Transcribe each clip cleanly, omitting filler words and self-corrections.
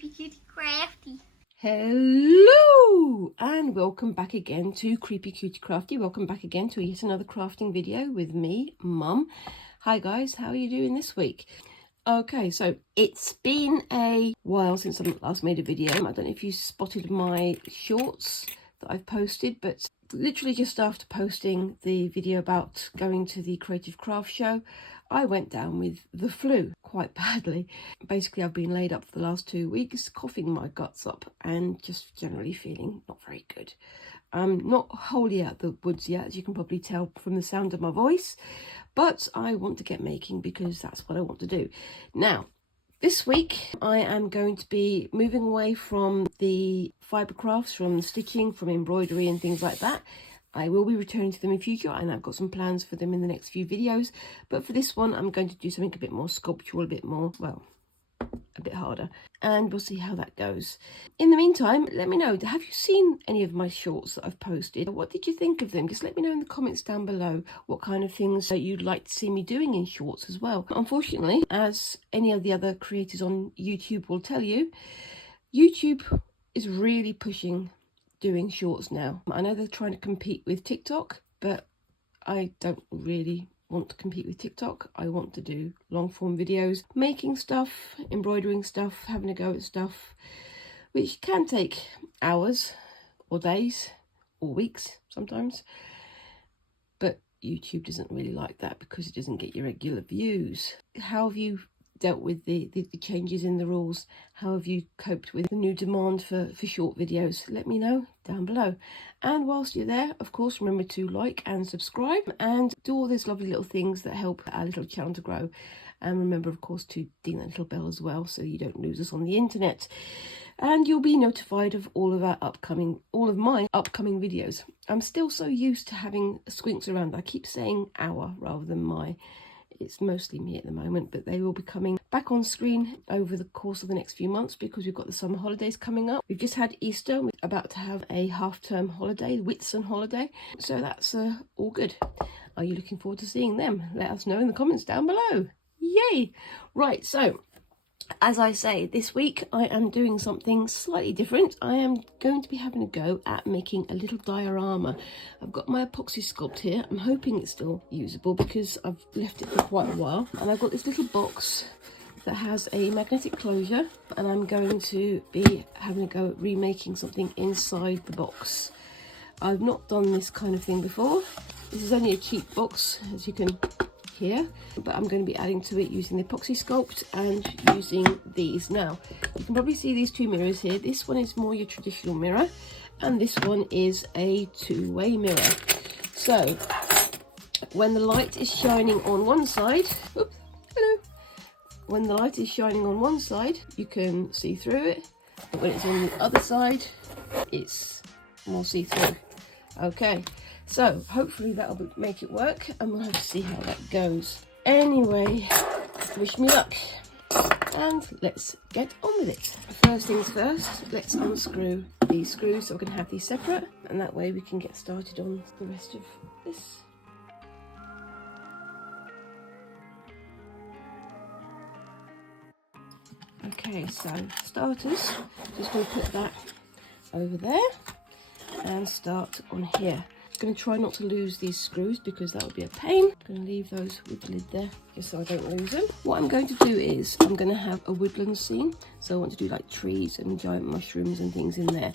Creepy Cutie Crafty. Hello and welcome back again to Creepy Cutie Crafty. Welcome back again to yet another crafting video with me, Mum. Hi guys, how are you doing this week? Okay, so it's been a while since I last made a video. I don't know if you spotted my shorts that I've posted, but literally just after posting the video about going to the Creative Craft Show, I went down with the flu quite badly. Basically, I've been laid up for the last 2 weeks, coughing my guts up and just generally feeling not very good. I'm not wholly out the woods yet, as you can probably tell from the sound of my voice, but I want to get making because that's what I want to do. Now, this week I am going to be moving away from the fibre crafts, from stitching, from embroidery and things like that. I will be returning to them in future, and I've got some plans for them in the next few videos. But for this one, I'm going to do something a bit more sculptural, a bit more, well, a bit harder. And we'll see how that goes. In the meantime, let me know, have you seen any of my shorts that I've posted? What did you think of them? Just let me know in the comments down below what kind of things that you'd like to see me doing in shorts as well. Unfortunately, as any of the other creators on YouTube will tell you, YouTube is really pushing doing shorts now. I know they're trying to compete with TikTok, but I don't really want to compete with TikTok. I want to do long form videos, making stuff, embroidering stuff, having a go at stuff, which can take hours or days or weeks sometimes. But YouTube doesn't really like that because it doesn't get your regular views. How have you dealt with the changes in the rules? How have you coped with the new demand for short videos? Let me know down below. And whilst you're there, of course, remember to like and subscribe and do all these lovely little things that help our little channel to grow. And remember, of course, to ding that little bell as well so you don't lose us on the internet. And you'll be notified of all of my upcoming videos. I'm still so used to having squinks around. I keep saying our rather than my. It's mostly me at the moment, but they will be coming back on screen over the course of the next few months because we've got the summer holidays coming up. We've just had Easter. We're about to have a half-term holiday, Whitsun holiday. So that's all good. Are you looking forward to seeing them? Let us know in the comments down below. Yay! Right, so as I say, this week I am doing something slightly different. I am going to be having a go at making a little diorama. I've got my Apoxie Sculpt here. I'm hoping it's still usable because I've left it for quite a while. And I've got this little box that has a magnetic closure, and I'm going to be having a go at remaking something inside the box. I've not done this kind of thing before. This is only a cheap box, as you can here, but I'm going to be adding to it using the Apoxie Sculpt and using these. Now you can probably see these two mirrors here. This one is more your traditional mirror and this one is a two-way mirror. So when the light is shining on one side, oops, hello, when the light is shining on one side you can see through it, but when it's on the other side it's more see-through. Okay, so hopefully that'll make it work and we'll have to see how that goes. Anyway, wish me luck and let's get on with it. First things first, let's unscrew these screws so we can have these separate, and that way we can get started on the rest of this. Okay, so starters, just going to put that over there and start on here. I'm going to try not to lose these screws because that would be a pain. I'm going to leave those with the lid there just so I don't lose them. What I'm going to do is I'm going to have a woodland scene, so I want to do like trees and giant mushrooms and things in there,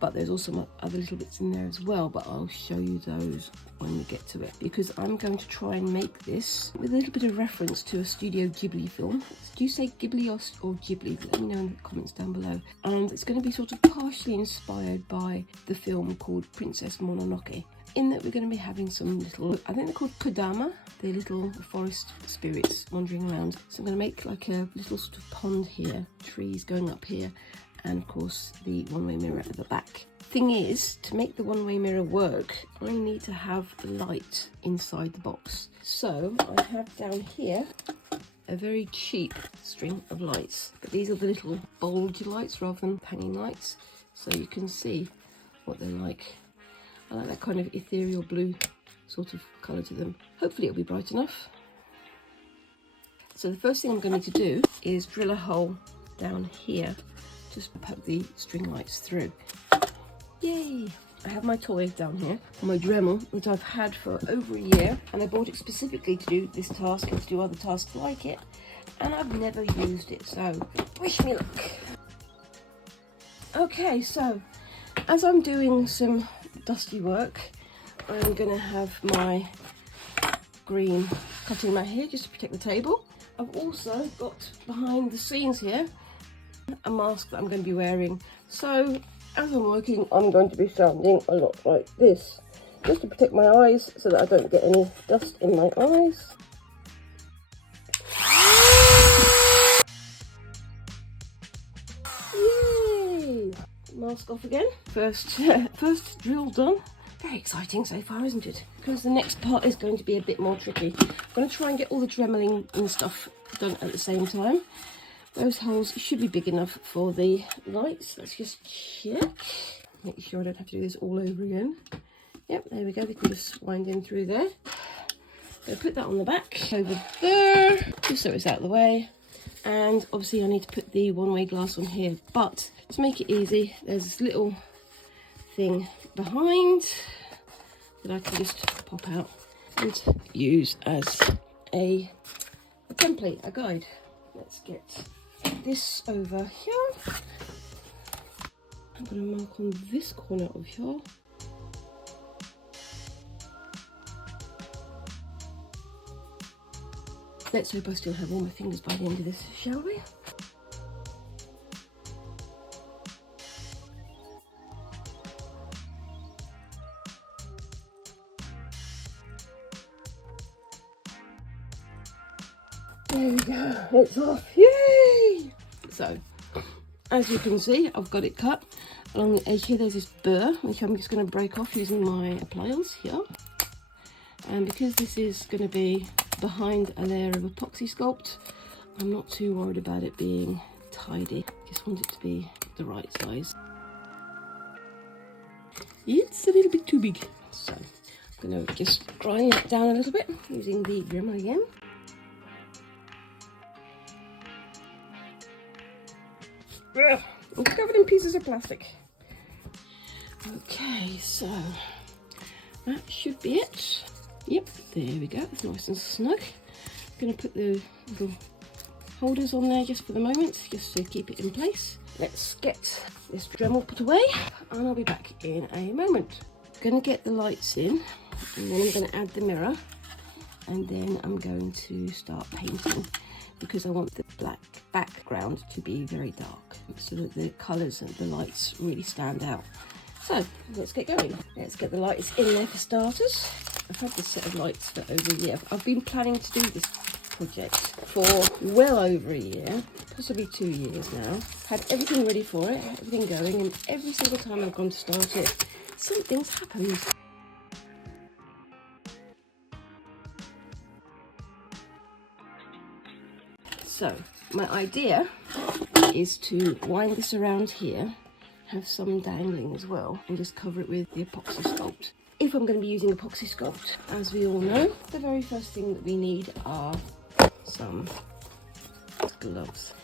but there's also other little bits in there as well, but I'll show you those when we get to it, because I'm going to try and make this with a little bit of reference to a Studio Ghibli film. Do you say Ghibli or Ghibli? Let me know in the comments down below. And it's going to be sort of partially inspired by the film called Princess Mononoke, in that we're going to be having some little, I think they're called Kodama, they're little forest spirits wandering around. So I'm going to make like a little sort of pond here, trees going up here, and of course the one-way mirror at the back. Thing is, to make the one-way mirror work, I need to have the light inside the box. So I have down here a very cheap string of lights, but these are the little bulge lights rather than hanging lights, so you can see what they're like. I like that kind of ethereal blue sort of colour to them. Hopefully it'll be bright enough. So the first thing I'm going to do is drill a hole down here just poke the string lights through. Yay! I have my toy down here, my Dremel, which I've had for over a year, and I bought it specifically to do this task and to do other tasks like it, and I've never used it, so wish me luck. Okay, so as I'm doing some dusty work, I'm going to have my green cutting mat here just to protect the table. I've also got behind the scenes here a mask that I'm going to be wearing. So as I'm working, I'm going to be sounding a lot like this, just to protect my eyes so that I don't get any dust in my eyes. Yay! Mask off again. First drill done. Very exciting so far, isn't it? Because the next part is going to be a bit more tricky. I'm going to try and get all the dremeling and stuff done at the same time. Those holes should be big enough for the lights. Let's just check. Make sure I don't have to do this all over again. Yep, there we go. We can just wind in through there. So put that on the back over there, just so it's out of the way. And obviously I need to put the one-way glass on here, but to make it easy, there's this little thing behind that I can just pop out and use as a template, a guide. Let's get this over here. I'm going to mark on this corner of here. Let's hope I still have all my fingers by the end of this, shall we? There we go, it's off, yay! So, as you can see, I've got it cut. Along the edge here, there's this burr, which I'm just going to break off using my pliers here. And because this is going to be behind a layer of Apoxie Sculpt, I'm not too worried about it being tidy. Just want it to be the right size. It's a little bit too big. So, I'm going to just grind it down a little bit using the Dremel again. It's covered in pieces of plastic. Okay, so that should be it. Yep, there we go. It's nice and snug. I'm going to put the little holders on there just for the moment, just to keep it in place. Let's get this Dremel put away, and I'll be back in a moment. I'm going to get the lights in, and then I'm going to add the mirror, and then I'm going to start painting, because I want the black background to be very dark so that the colours and the lights really stand out. So let's get going. Let's get the lights in there for starters. I've had this set of lights for over a year. I've been planning to do this project for well over a year, possibly 2 years now. Had everything ready for it, everything going, and every single time I've gone to start it, something's happened. So my idea is to wind this around here, have some dangling as well, and just cover it with the Apoxie Sculpt. If I'm going to be using Apoxie Sculpt, as we all know, the very first thing that we need are some gloves,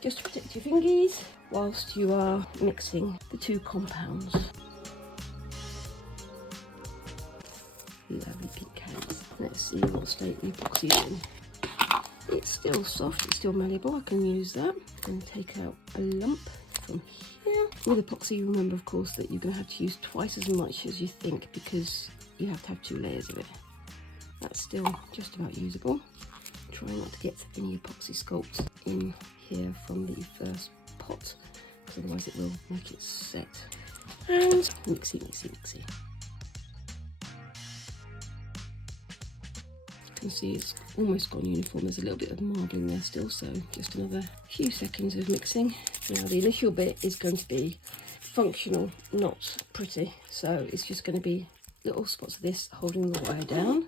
just to protect your fingies whilst you are mixing the two compounds. Lovely pink hands. Let's see what state the epoxy's in. It's still soft, it's still malleable, I can use that. I'm going to take out a lump from here. With epoxy, remember of course that you're going to have to use twice as much as you think, because you have to have 2 layers of it. That's still just about usable. Try not to get any Apoxie Sculpt in here from the first pot, because otherwise it will make it set. And mixy, mixy, mixy. You can see it's almost gone uniform. There's a little bit of marbling there still, so just another few seconds of mixing. Now the initial bit is going to be functional, not pretty, so it's just going to be little spots of this holding the wire down.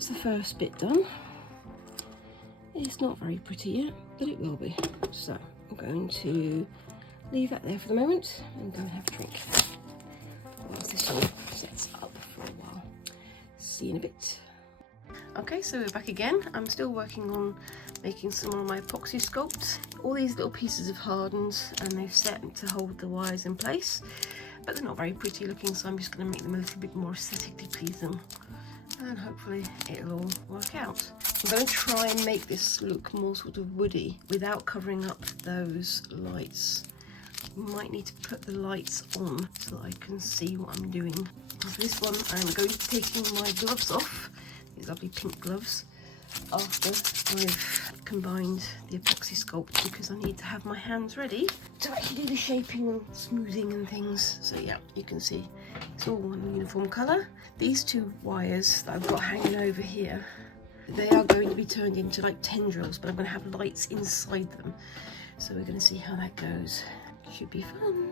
that's the first bit done. It's not very pretty yet, but it will be. So I'm going to leave that there for the moment and go and have a drink whilst this all sets up for a while. See you in a bit. Okay, so we're back again. I'm still working on making some of my Apoxie Sculpt. All these little pieces have hardened and they've set to hold the wires in place, but they're not very pretty looking, so I'm just going to make them a little bit more aesthetically pleasing, and hopefully it'll all work out. I'm going to try and make this look more sort of woody without covering up those lights. Might need to put the lights on so that I can see what I'm doing. For this one, I'm going to be taking my gloves off, these lovely pink gloves, after I've combined the Apoxie Sculpt, because I need to have my hands ready to actually do the shaping and smoothing and things. So yeah, you can see it's all one uniform colour. These two wires that I've got hanging over here, they are going to be turned into like tendrils, but I'm going to have lights inside them. So we're going to see how that goes. Should be fun.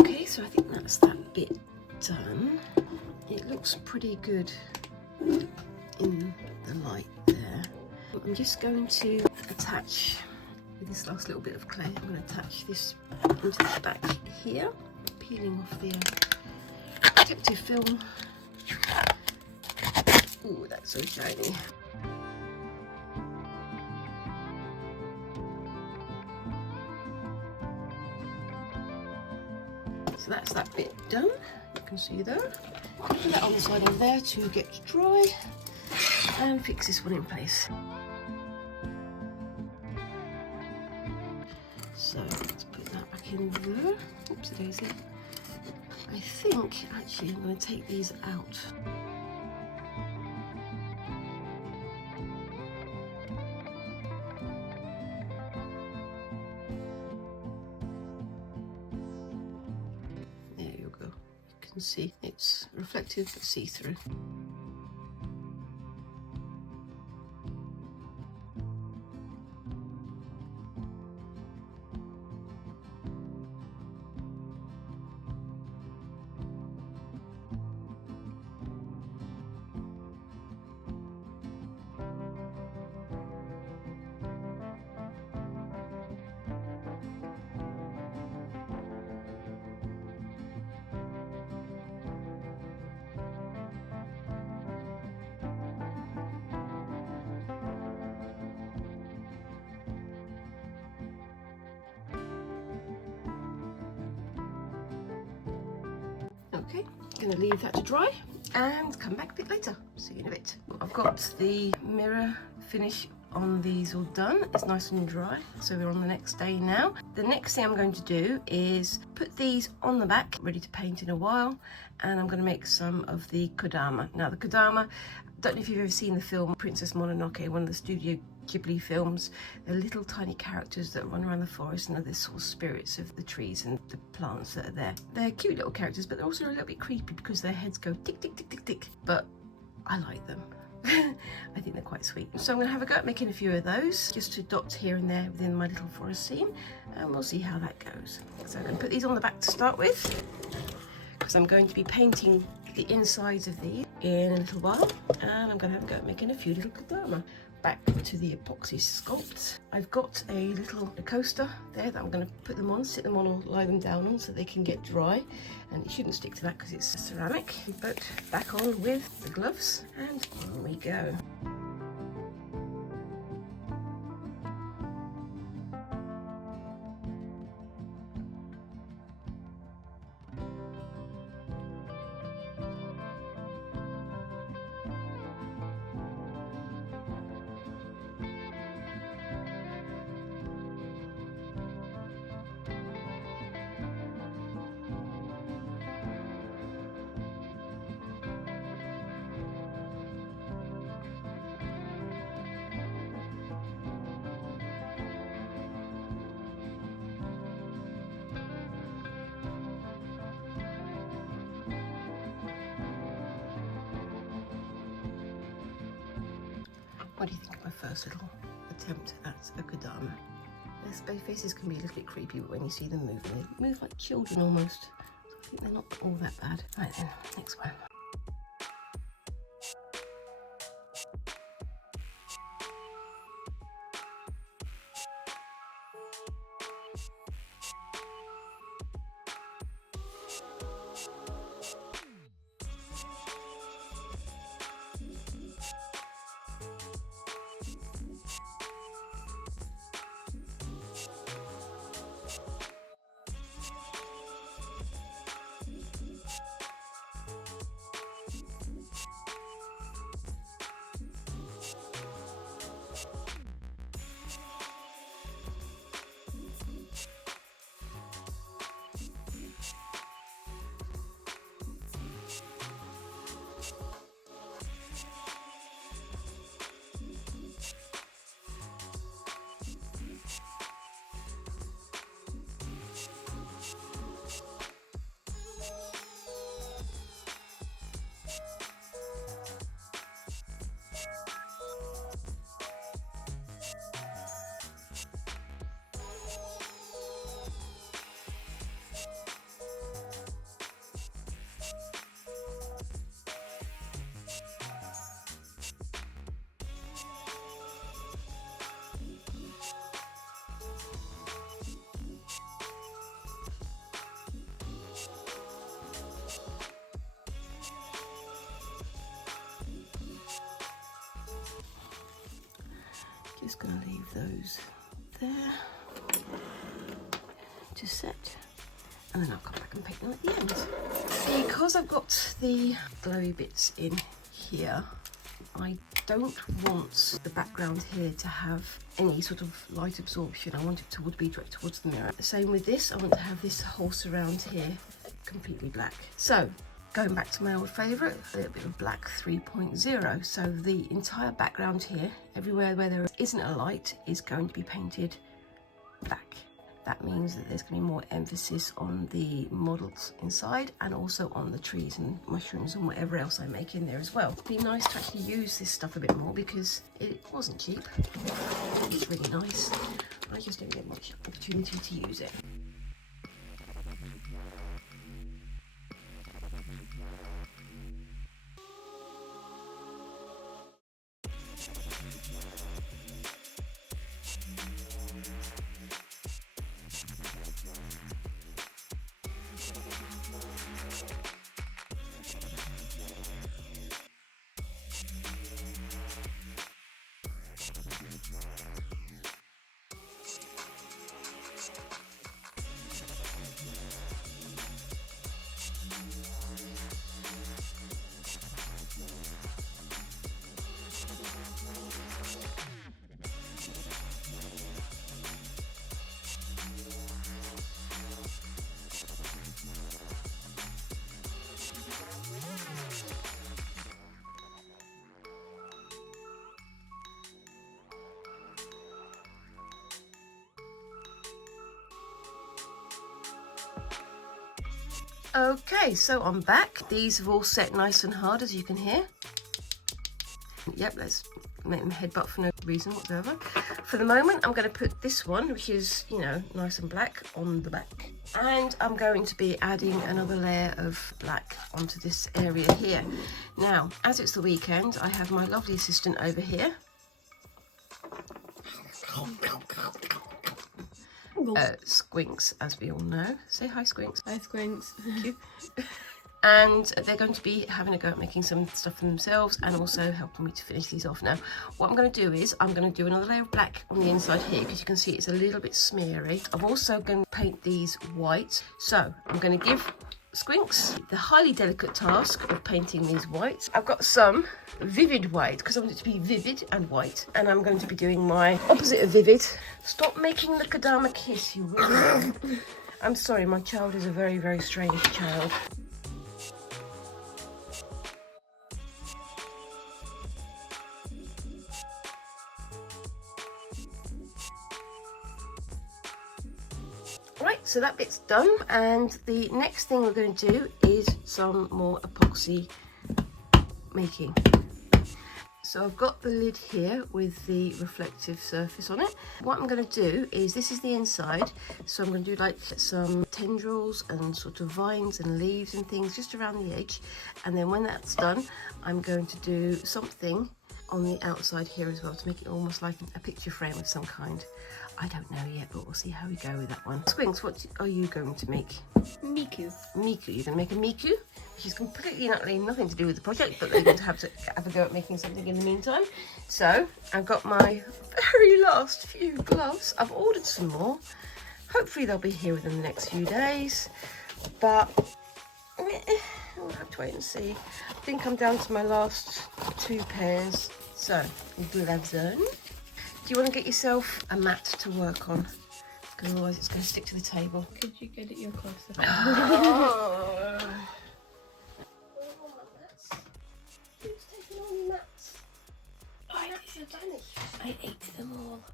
Okay, so I think that's that bit done. It looks pretty good in the light there. I'm just going to attach with this last little bit of clay. I'm going to attach this into the back here, peeling off the protective film. Ooh, that's so shiny. So that's that bit done, you can see there. Put that on the side of there to get dry and fix this one in place. So let's put that back in there. Oopsie daisy. I think actually I'm going to take these out. See, it's reflective but see-through. Okay, gonna leave that to dry and come back a bit later. See you in a bit. I've got the mirror finish on these all done. It's nice and dry, so we're on the next day now. The next thing I'm going to do is put these on the back, ready to paint in a while, and I'm going to make some of the Kodama. Now the Kodama, don't know if you've ever seen the film Princess Mononoke, one of the Studio Ghibli films. They're little tiny characters that run around the forest and are the sort of spirits of the trees and the plants that are there. They're cute little characters, but they're also a little bit creepy because their heads go tick, tick, tick, tick, tick. But I like them. I think they're quite sweet. So I'm going to have a go at making a few of those, just to dot here and there within my little forest scene, and we'll see how that goes. So I'm going to put these on the back to start with, because I'm going to be painting the insides of these in a little while, and I'm going to have a go at making a few little Kodama. Back to the Apoxie Sculpt. I've got a little coaster there that I'm going to put them on, sit them on or lie them down on so they can get dry, and it shouldn't stick to that because it's ceramic. But back on with the gloves, and on we go. What do you think of my first little attempt at a Kodama? Their space faces can be a little bit creepy, but when you see them move, they move like children almost. So I think they're not all that bad. Right then, next one. Just going to leave those there to set, and then I'll come back and pick them at the end. Because I've got the glowy bits in here, I don't want the background here to have any sort of light absorption. I want it to be directed towards the mirror. The same with this, I want to have this whole surround here completely black. So going back to my old favourite, a little bit of black 3.0. So the entire background here, everywhere where there isn't a light, is going to be painted black. That means that there's going to be more emphasis on the models inside and also on the trees and mushrooms and whatever else I make in there as well. It'd be nice to actually use this stuff a bit more because it wasn't cheap. It's really nice. I just don't get much opportunity to use it. Okay, so I'm back. These have all set nice and hard, as you can hear. Yep, let's make them headbutt for no reason whatsoever. For the moment, I'm going to put this one, which is, you know, nice and black, on the back. And I'm going to be adding another layer of black onto this area here. Now, as it's the weekend, I have my lovely assistant over here. Squinks, as we all know. Say hi, Squinks. Hi, Squinks. Thank you. And they're going to be having a go at making some stuff for themselves and also helping me to finish these off. Now, what I'm going to do is I'm going to do another layer of black on the inside here because you can see it's a little bit smeary. I'm also going to paint these white. So I'm going to give Squinks the highly delicate task of painting these whites. I've got some vivid white because I want it to be vivid and white, and I'm going to be doing my opposite of vivid. Stop making the Kodama kiss, you will. I'm sorry, my child is a very, very strange child. Right, so that bit's done, and the next thing we're going to do is some more epoxy making. So I've got the lid here with the reflective surface on it. What I'm going to do is, this is the inside, so I'm going to do like some tendrils and sort of vines and leaves and things just around the edge, and then when that's done I'm going to do something on the outside here as well to make it almost like a picture frame of some kind. I don't know yet, but we'll see how we go with that one. Squinks, what are you going to make? Miku. Miku. You're going to make a Miku? She's completely and utterly nothing to do with the project, but they're going to have a go at making something in the meantime. So I've got my very last few gloves. I've ordered some more. Hopefully they'll be here within the next few days, but we'll have to wait and see. I think I'm down to my last 2 pairs. So, gloves on. Do you want to get yourself a mat to work on? Because otherwise it's going to stick to the table. Could you get it your closer? Oh. Who's taking all the mats? I ate them all.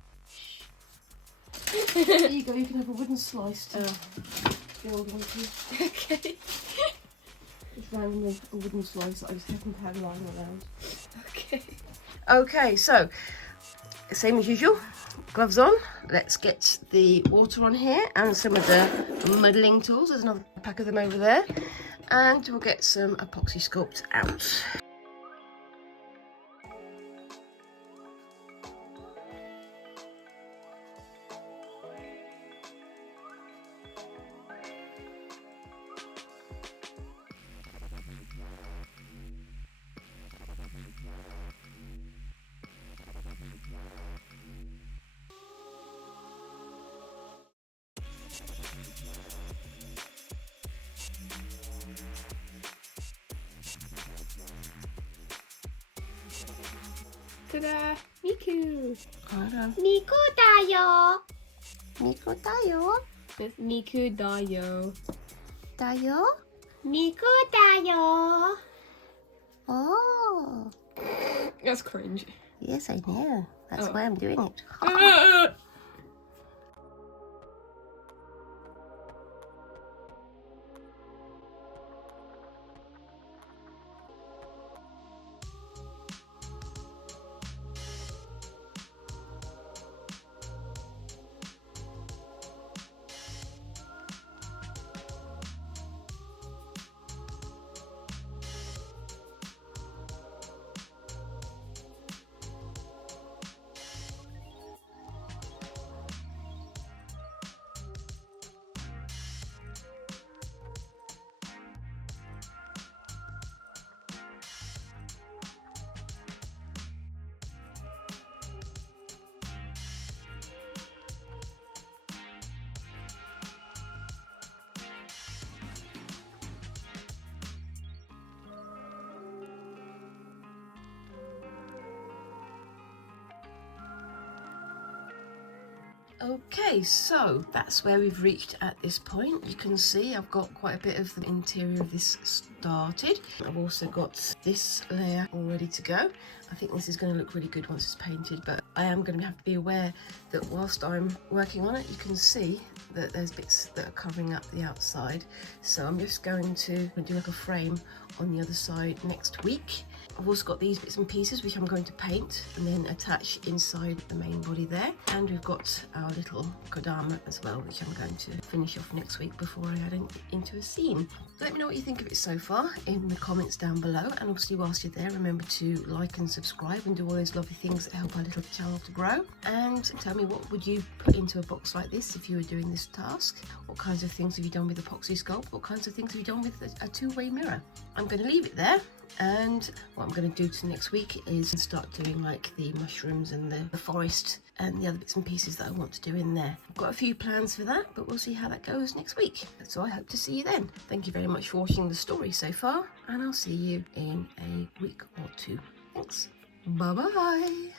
There you go, you can have a wooden slice too. If you want to. Okay. Just randomly a wooden slice that I just happen to have lying around. Okay. Okay, so same as usual, gloves on. Let's get the water on here and some of the modelling tools. There's another pack of them over there. And we'll get some Apoxie Sculpt out. Ta-da! Miku! Hold on. Miku da yo! Miku dayo. It's Miku da yo. Dayo? Miku da yo! Oh. That's cringe. Yes, I know. That's why I'm doing it. Okay, so that's where we've reached at this point. You can see I've got quite a bit of the interior of this started. I've also got this layer all ready to go. I think this is going to look really good once it's painted, but I am going to have to be aware that whilst I'm working on it, you can see that there's bits that are covering up the outside. So I'm just going to do like a frame on the other side next week. I've also got these bits and pieces which I'm going to paint and then attach inside the main body there. And we've got our little Kodama as well, which I'm going to finish off next week before I add it into a scene. Let me know what you think of it so far in the comments down below. And obviously whilst you're there, remember to like and subscribe and do all those lovely things that help our little channel to grow. And tell me, what would you put into a box like this if you were doing this task? What kinds of things have you done with Apoxie Sculpt? What kinds of things have you done with a two-way mirror? I'm going to leave it there. And what I'm going to do to next week is start doing like the mushrooms and the forest and the other bits and pieces that I want to do in there. I've got a few plans for that, but we'll see how that goes next week. So I hope to see you then. Thank you very much for watching the story so far, and I'll see you in a week or two. Thanks. Bye bye.